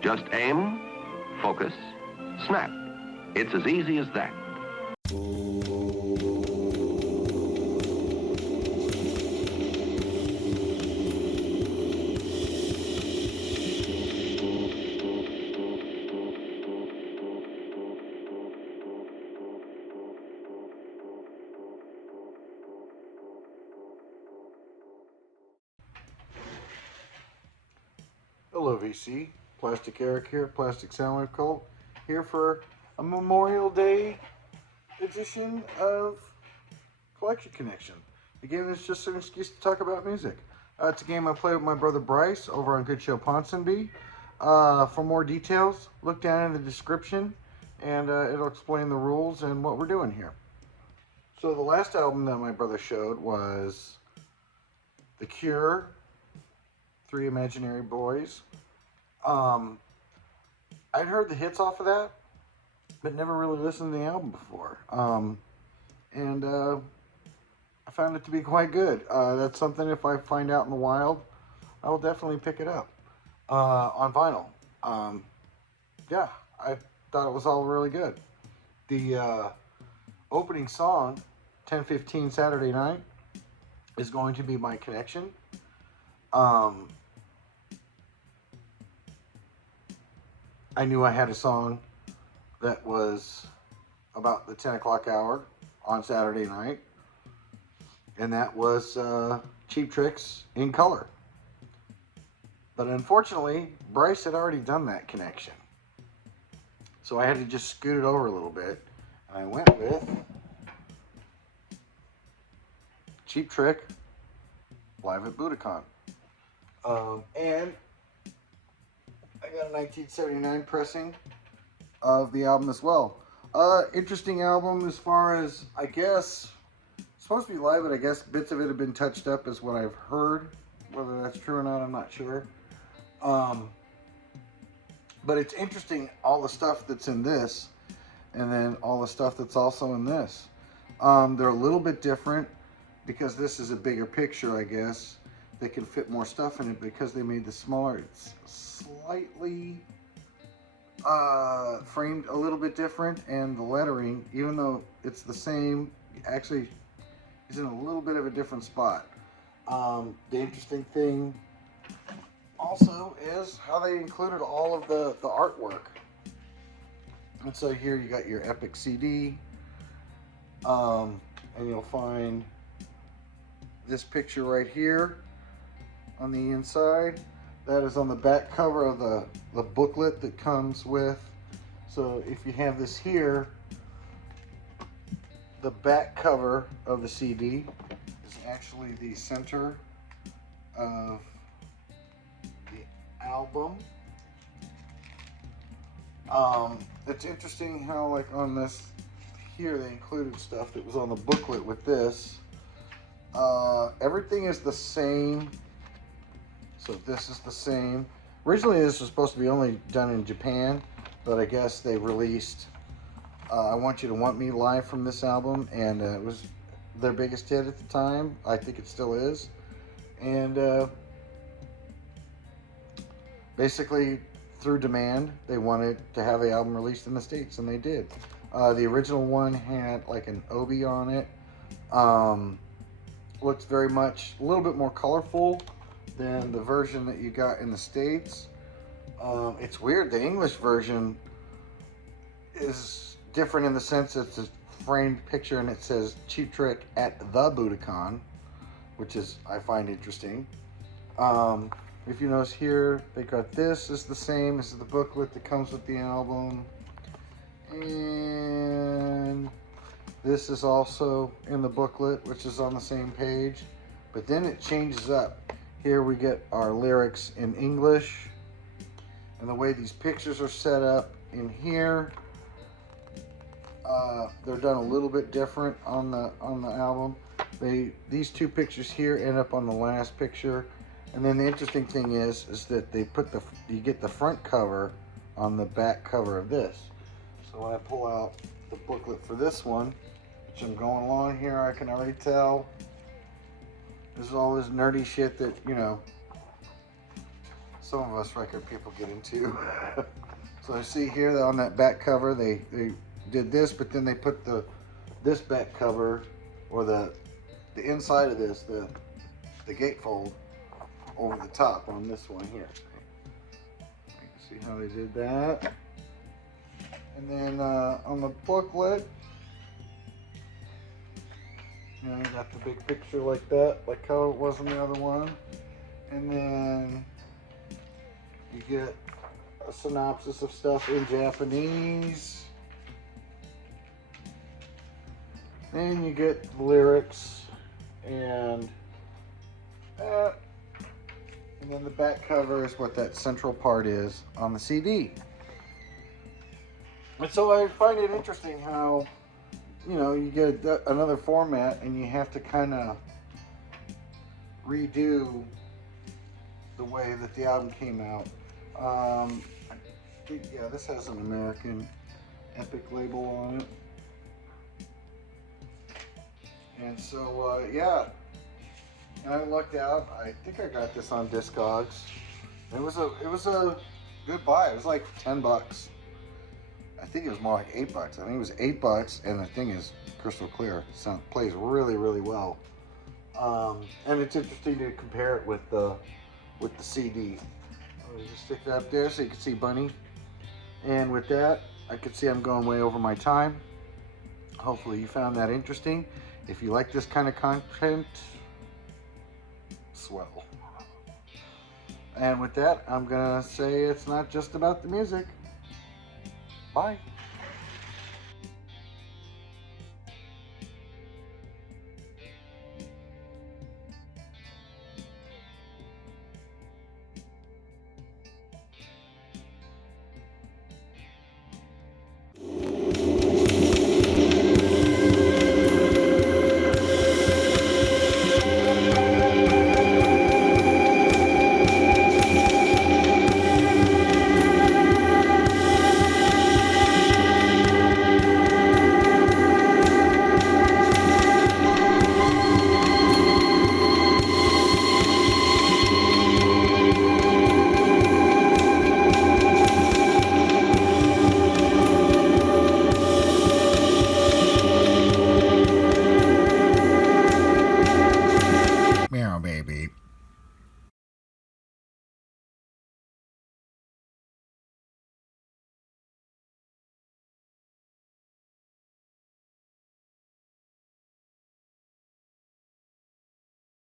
Just aim, focus, snap. It's as easy as that. Hello VC, Plastic Eric here, Plastic Soundwave Cult, here for a Memorial Day edition of Collection Connection. Again, it's just an excuse to talk about music. It's a game I play with my brother Bryce over on Good Show Ponsonby. For more details, look down in the description and it'll explain the rules and what we're doing here. So the last album that my brother showed was The Cure, Three Imaginary Boys. I'd heard the hits off of that, but never really listened to the album before. And I found it to be quite good. That's something, if I find out in the wild, I will definitely pick it up on vinyl. Yeah, I thought it was all really good. The opening song, 10:15 Saturday Night, is going to be my connection. I knew I had a song that was about the 10 o'clock hour on Saturday night, and that was Cheap Tricks in Color. But unfortunately, Bryce had already done that connection. So I had to just scoot it over a little bit, and I went with Cheap Trick Live at Budokan. And I got a 1979 pressing of the album as well. Interesting album as far as, I guess, it's supposed to be live, but I guess bits of it have been touched up is what I've heard. Whether that's true or not, I'm not sure. But it's interesting, all the stuff that's in this, and then all the stuff that's also in this. They're a little bit different because this is a bigger picture, I guess. They can fit more stuff in it because they made the smaller. It's slightly framed a little bit different, and the lettering, even though it's the same, actually is in a little bit of a different spot. The interesting thing also is how they included all of the artwork. And so here you got your Epic CD, and you'll find this picture right here on the inside. That is on the back cover of the booklet that comes with. So if you have this here, the back cover of the CD is actually the center of the album. It's interesting how, like, on this here, they included stuff that was on the booklet with this. Everything is the same. So this is the same. Originally this was supposed to be only done in Japan, but I guess they released I Want You to Want Me live from this album, and it was their biggest hit at the time. I think it still is. And basically through demand, they wanted to have the album released in the States, and they did. The original one had like an obi on it. Looks very much a little bit more colorful than the version that you got in the States. It's weird, the English version is different in the sense that it's a framed picture and it says Cheap Trick at the Budokan, which is, I find interesting. If you notice here, they got this is the same. This is the booklet that comes with the album. And this is also in the booklet, which is on the same page. But then it changes up. Here we get our lyrics in English, and the way these pictures are set up in here, they're done a little bit different on the album. These two pictures here end up on the last picture, and then the interesting thing is that they put you get the front cover on the back cover of this. So when I pull out the booklet for this one, which I'm going along here, I can already tell. This is all this nerdy shit that, you know, some of us record people get into. So I see here that on that back cover they did this, but then they put this back cover, or the inside of this, the gatefold, over the top on this one here. You can see how they did that. And then on the booklet, you know, you got the big picture like that, like how it was on the other one. And then you get a synopsis of stuff in Japanese. Then you get the lyrics and that. And then the back cover is what that central part is on the CD. And so I find it interesting how, you know, you get another format and you have to kind of redo the way that the album came out. I think, yeah, this has an American Epic label on it. And so, yeah. And I lucked out. I think I got this on Discogs. It was a good buy. It was like $10. I think it was more like $8. I think it was $8, and the thing is crystal clear. It plays really, really well. And it's interesting to compare it with the CD. I'll just stick it up there so you can see Bunny. And with that, I can see I'm going way over my time. Hopefully you found that interesting. If you like this kind of content, swell. And with that, I'm gonna say it's not just about the music. Bye. Meow baby.